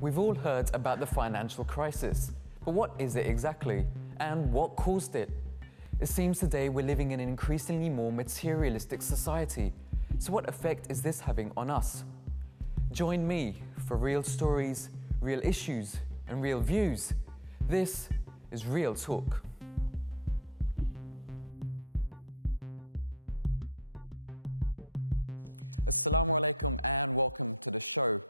We've all heard about the financial crisis, but what is it exactly, and what caused it? It seems today we're living in an increasingly more materialistic society. So what effect is this having on us? Join me for real stories, real issues, and real views. This is Real Talk. Assalamu alaikum and welcome to the show.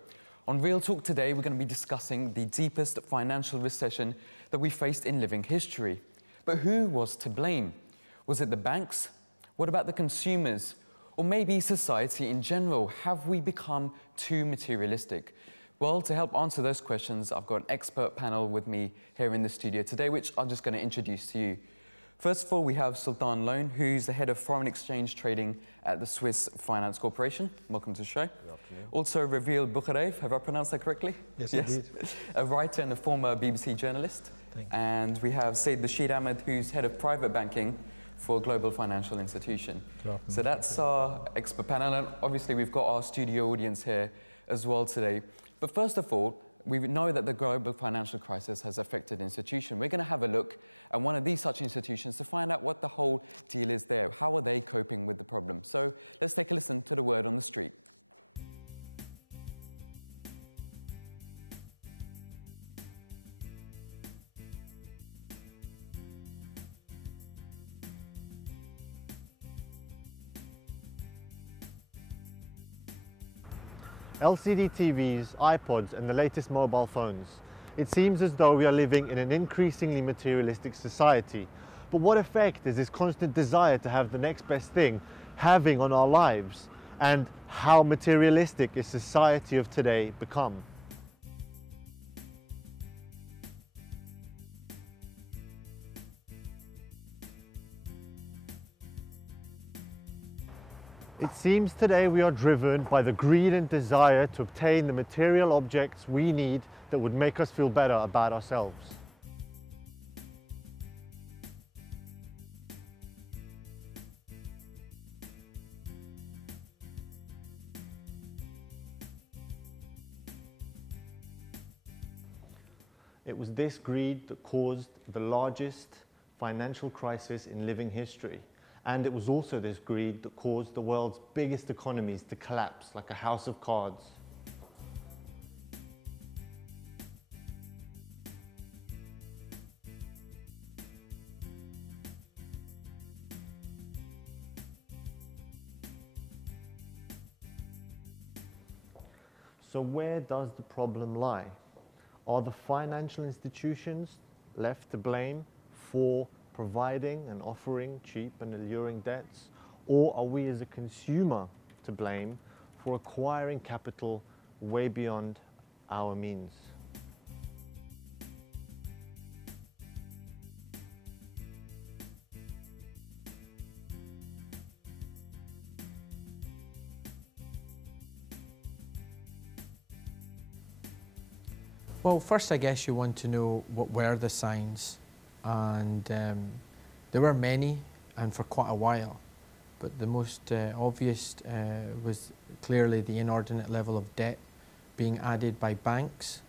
On Real Talk today, we're going to be discussing the deepest financial recession that we faced in living history. But who was to blame? Was it the banks? What about the consumers? Or maybe society in general? Have we become too materialistic? Well, to help answer those questions, I've got an expert panel with me here in the studio today, which I'm just going to introduce to you. First of all, we have Sultan Loan, who's the head of foreign exchange trading at the Swiss Finance Corporation. Welcome to the show. Good afternoon. Also, Ravil Bukharev, have I pronounced that correctly? Yes, indeed. A writer and a former BBC journalist. Thank you. And we have Said Bashir Ahmed, who's head of private banking for a global financial institution. Good afternoon. So that's our expert panel, and obviously we've got our studio audience here as well today. But first of all, we know that the global financial crisis has affected institutions. We're going to have a look at one of these such institutions to find out what the whole deal is there. How are they coping with the problem? So let's take a listen to the word on the street. LCD TVs, iPods and the latest mobile phones. It seems as though we are living in an increasingly materialistic society. But what effect is this constant desire to have the next best thing having on our lives? And how materialistic is society of today become? It seems today we are driven by the greed and desire to obtain the material objects we need that would make us feel better about ourselves. It was this greed that caused the largest financial crisis in living history. And it was also this greed that caused the world's biggest economies to collapse like a house of cards. So where does the problem lie? Are the financial institutions left to blame for providing and offering cheap and alluring debts, or are we as a consumer to blame for acquiring capital way beyond our means? Well, first I guess you want to know what were the signs. And there were many, and for quite a while. But the most obvious was clearly the inordinate level of debt being added by banks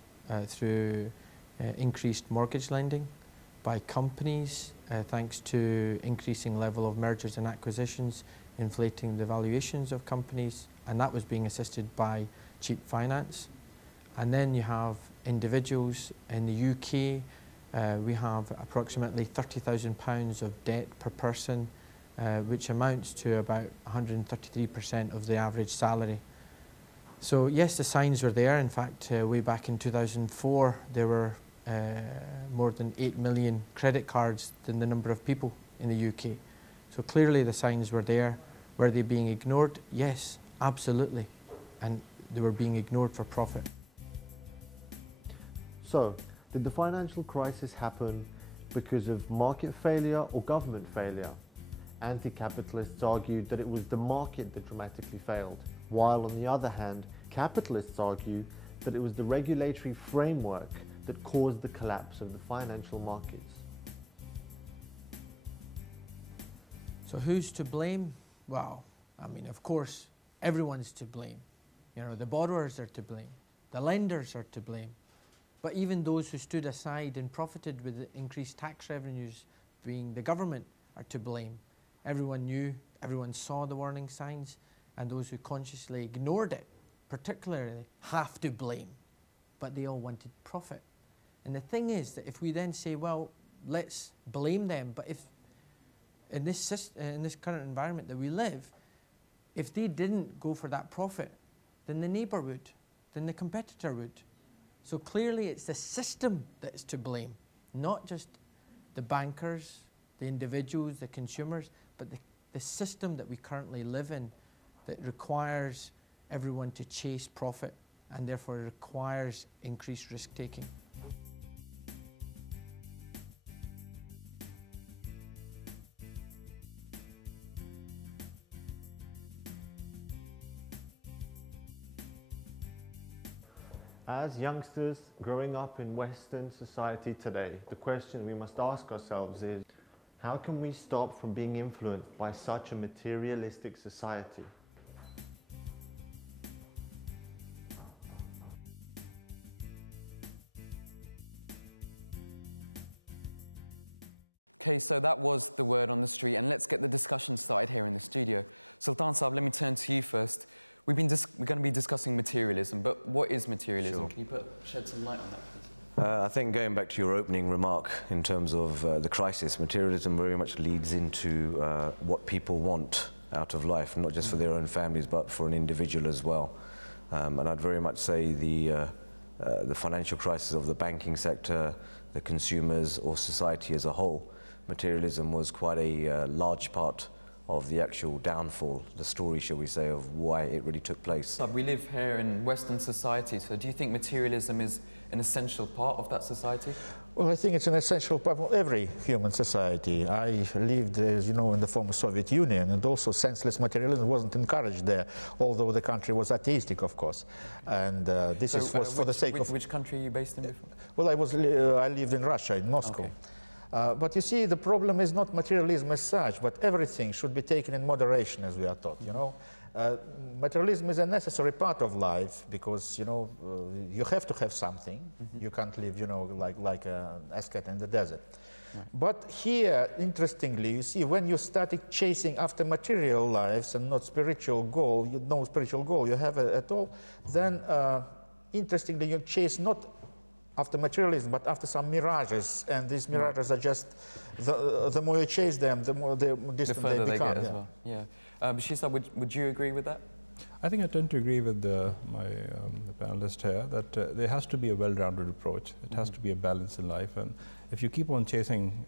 through increased mortgage lending, by companies thanks to increasing level of mergers and acquisitions, inflating the valuations of companies, and that was being assisted by cheap finance. And then you have individuals in the UK. We have approximately £30,000 of debt per person, which amounts to about 133% of the average salary. So yes, the signs were there. In fact, way back in 2004, there were more than 8 million credit cards than the number of people in the UK. So clearly the signs were there. Were they being ignored? Yes, absolutely. And they were being ignored for profit. So, did the financial crisis happen because of market failure or government failure? Anti-capitalists argued that it was the market that dramatically failed, while on the other hand, capitalists argue that it was the regulatory framework that caused the collapse of the financial markets. So who's to blame? Well, I mean, of course, everyone's to blame. You know, the borrowers are to blame, the lenders are to blame, But even those who stood aside and profited with the increased tax revenues, being the government, are to blame. Everyone knew, everyone saw the warning signs, and those who consciously ignored it, particularly, have to blame. But they all wanted profit. And the thing is that if we then say, well, let's blame them, but if in this current environment that we live, if they didn't go for that profit, then the neighbour would, then the competitor would. So clearly it's the system that's to blame, not just the bankers, the individuals, the consumers, but the system that we currently live in that requires everyone to chase profit and therefore requires increased risk-taking. As youngsters growing up in Western society today, the question we must ask ourselves is, how can we stop from being influenced by such a materialistic society? Okay, so that was the word on the street, and let's get the discussion started here in the studio. Sultan Saab, let me turn to you first. We're going to be discussing materialism, but what is materialism? Sure. Can you shed some light on that, please? I think going back to your opening remark in terms of the crisis, materialism very much leads into what people want out of life, not just for their own families, but for an individual as well. And I'd very much say the financial crisis of the banking sector, the consumers, or society as a whole, materialism was quite a large part of the actual downfall, the story, shall we say, of why it really took place. We live here in Western society, so do you think materialism is an essential part of that society? Well, I think it's an essential part of every human society. I lived, as you know, in the former Soviet Union, and also senseless materialism wasn't encouraged there, although the country was atheistic, of course. And this was for the sake of... Which country are you based in before? Well, I lived in Russia, in Moscow. Okay. But you see, the problem is not materialism as such, but everything should be taken in moderation, as we are taught, you know. Materialism is a necessary part of life because, you know, you have to have something. You can't live, you know, like an asket in the desert. Right. But here, interestingly, you see, when you started chasing after material lives and not spiritual goal, no spiritual goal you have at all, then interestingly, you chase not after materialism, but after some mirages, and these mirages are just, the more you chase them, the more distant they become. They get as well. Yeah. Bashir, would you agree with that? I think I tend to agree with the panelist here that there has to be a well-rounded approach. It has to be a balance in life, and if you keep on chasing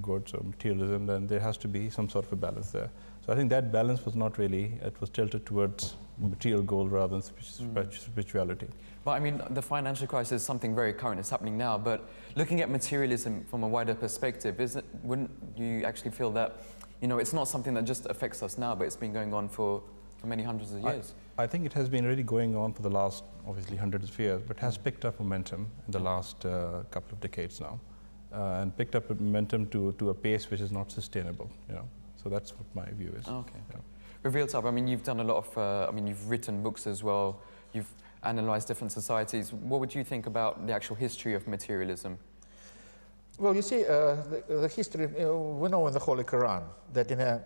goods or materialism, then there has to be some sort of a balance there. So I think that balance was not really, it was tilted towards material goal rather than spirituality. But I mean, the financial crisis is something very current, it's happening now, but looking at materialism from a wider perspective, wouldn't you actually feel that, you know, it's not something that just affects us now, but it's been going on for many hundreds of years? I think it has been really going on for the last, obviously, hundreds of years, but has picked up momentum in the last couple of decades now, and picked up momentum to a pace which is not sustainable, you know. So that's what my view is. Okay. Yeah. Reveal Tab, I mean, you've done a lot of, you've written books as well, you've analysed different societies. What would you think about the actual history of materialism? Well, you see, the history, we know in the Holy Quran that in a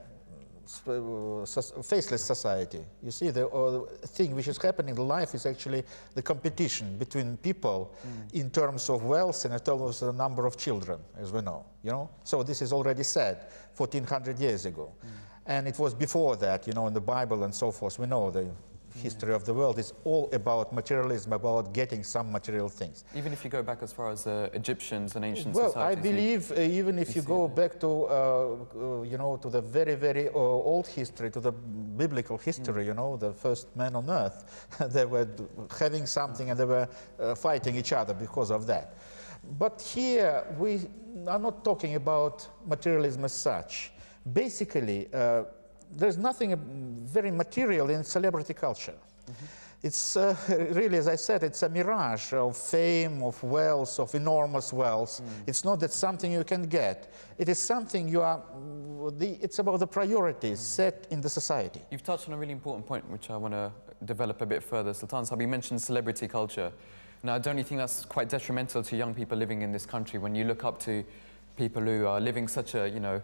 faithless society, you see, the thing which is happening in life is actually the competition between people in terms of wealth and in terms of the number of children, as we know, you know. So this is already said 1400 years ago. And it was before that, you know, in the Bible and so forth. We know the history of the world is all about materialism, about getting some material things. Even if you go back as far as Egyptians and ancient societies. Well, I believe even if you go back to, you know, to the very, very old history, to the biblical history, you know, the first men on earth, they were having something and they were fighting each other because of that. But here we are not talking about materialism as such. Basically, there's nothing very material in celebrity culture. It's really, as I said, it's a mirage of fame, of wealth, of enormous wealth. It's not that something you can get. It is something you are, it's about the priorities set in the society. You've touched on a really important point, which I want to develop a bit further. Sultan Saab, you mentioned celebrity culture. Now, don't you think that's quite detrimental to young people living in this country when you look up to people who are living such a,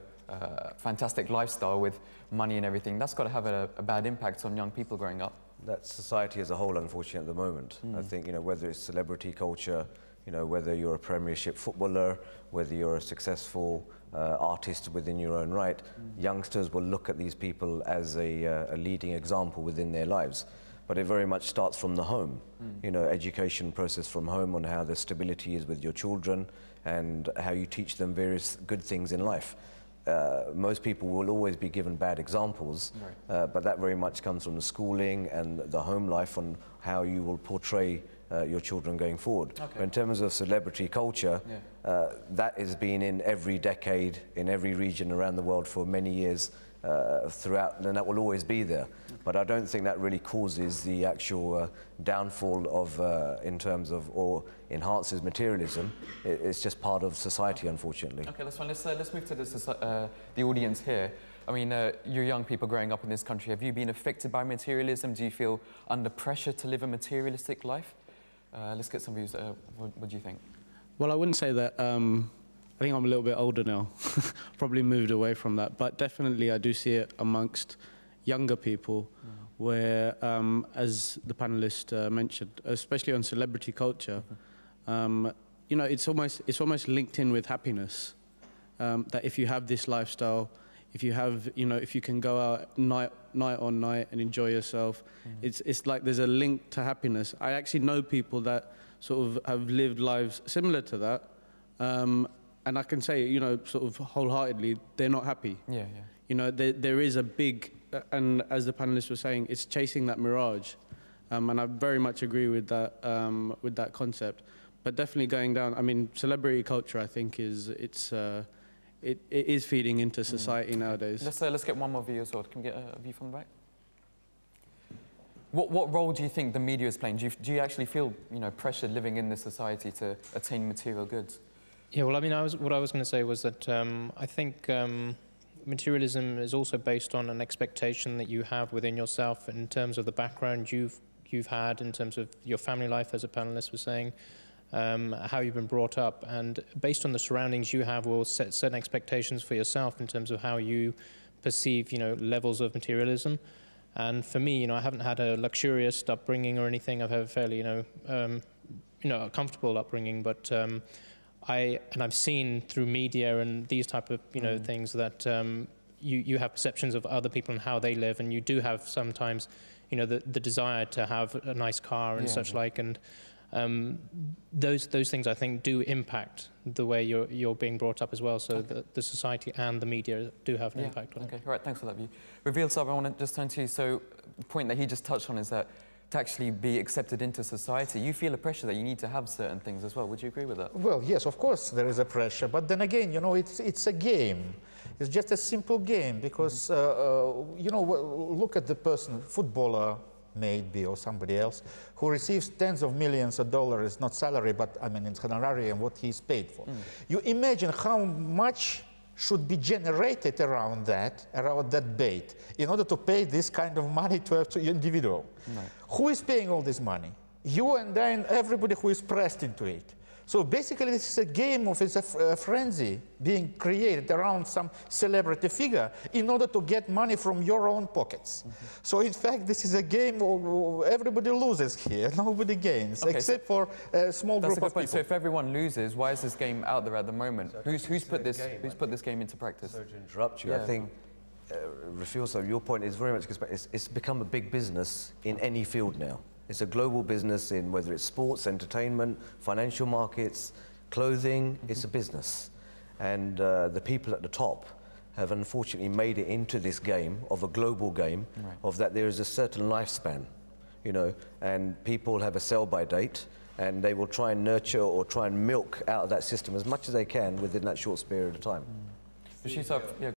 fantastic lifestyle with money and everything? That's got to have a bad impact on young people growing up. That's society as a whole, unfortunately, at the moment. I think, whether it's celebrity culture, whether you're a Premiership footballer, whether you're a successful artist within your own right, youngsters will look at these people as a leading example within their lives. But it very much starts from the home, education process from home on how the stability is with your children and how you teach them various good things in life. Most people will always be given bad examples, but that very much comes from the schooling and the home life on how you will portray your children going forward. Okay. In terms of celebrity culture, that has been in every decade, in every region around the world for many years throughout, and that will always be there. But I don't think that really causes the actual downfall of, in terms of, or enhances materialism. It's just part of society, unfortunately. Okay, that's fine. Let's move to the audience here. I mean, you're young people growing up in this country. Have you been affected by materialism? Do you feel under pressure to live a materialistic life? Let's get some views. What do you think? Well, I wouldn't say that. I think I'm a little bit older now, probably moved away from that. But definitely I do see it amongst younger people where, as the panelist mentioned, especially on celebrity culture, it's almost linked in with happiness. That if you have this lifestyle, if you have, if you can go out night on night and enjoy yourself, it's like there's a link to happiness. I actually know people that sort of have lived lives similar to that. And I can say, sort of wholeheartedly, they're not happy. Yeah, yeah. There is a big, and as the panelists were saying, it's chasing that mirage. And I very much agree with that concept. But definitely going down, I mean, celebrity culture, I think, it is feeding into society nowadays. Let's get one more view as well. Can we get a view from the back? What role do you think the media is playing? Do you actually feel, pressured living in this society to attain material goods? Yeah, well, I mean, what I was going to say was that I think materialism is also based on an expectation that you have within yourself in terms of the background you've had, in terms of your family life, as a panelist was saying, how you've been brought up, and based on the surroundings you have will set certain expectations for yourself in terms of how you perceive, levels of materialism. And for me, I haven't had a luxurious upbringing or anything. I've had a fairly, a comfortable upbringing, but I've seen through media and these type of things that you have perceptions of other people and how they live, and you do have sometimes the desire to have a nice car and such like, and those things I think do impact the way you're being brought up as well. So the society and the media do have an impact on it. Okay, all right, thanks for that view. Reveal Sab, I want to just turn to you. So the point that he just touched on is that to actually be accepted into society, you feel a pressure that you need to have certain things as well. Would you agree with that? Well, yes, of course there is a pressure, but then again, it's a game. It's just a simple game because, look at the person, footballer, maybe, or somebody else, who receives tens of millions of dollars, not salary, but I mean in honorarium, what he's paid for. You imagine how much should be generated around that bait, in order to pay this kind of money to an individual. Right. Who is paying all this money? You and then everybody who is pressed into it. So basically this is a game it's a frenzy being created around some celebrity figure in order to get money from your own pockets. So in fact this is a game where everybody loses here, nobody gains, except for a small group of people. So if everyone loses, why is this game out there at the moment? Who's put this game into practice? Sorry to interrupt you, I think, Rafiel, so your point is very much, it's become a big business in any field now. It's a global business in whether it's sports, entertainment, financial markets, clothing, it's a business. And the people at the top have unfortunately made it into this game, of a global game, of that there is a certain lifespan, and people have a sell-by date, and they will try and nurture or try and milk out of that system as much as they can within that short period of time.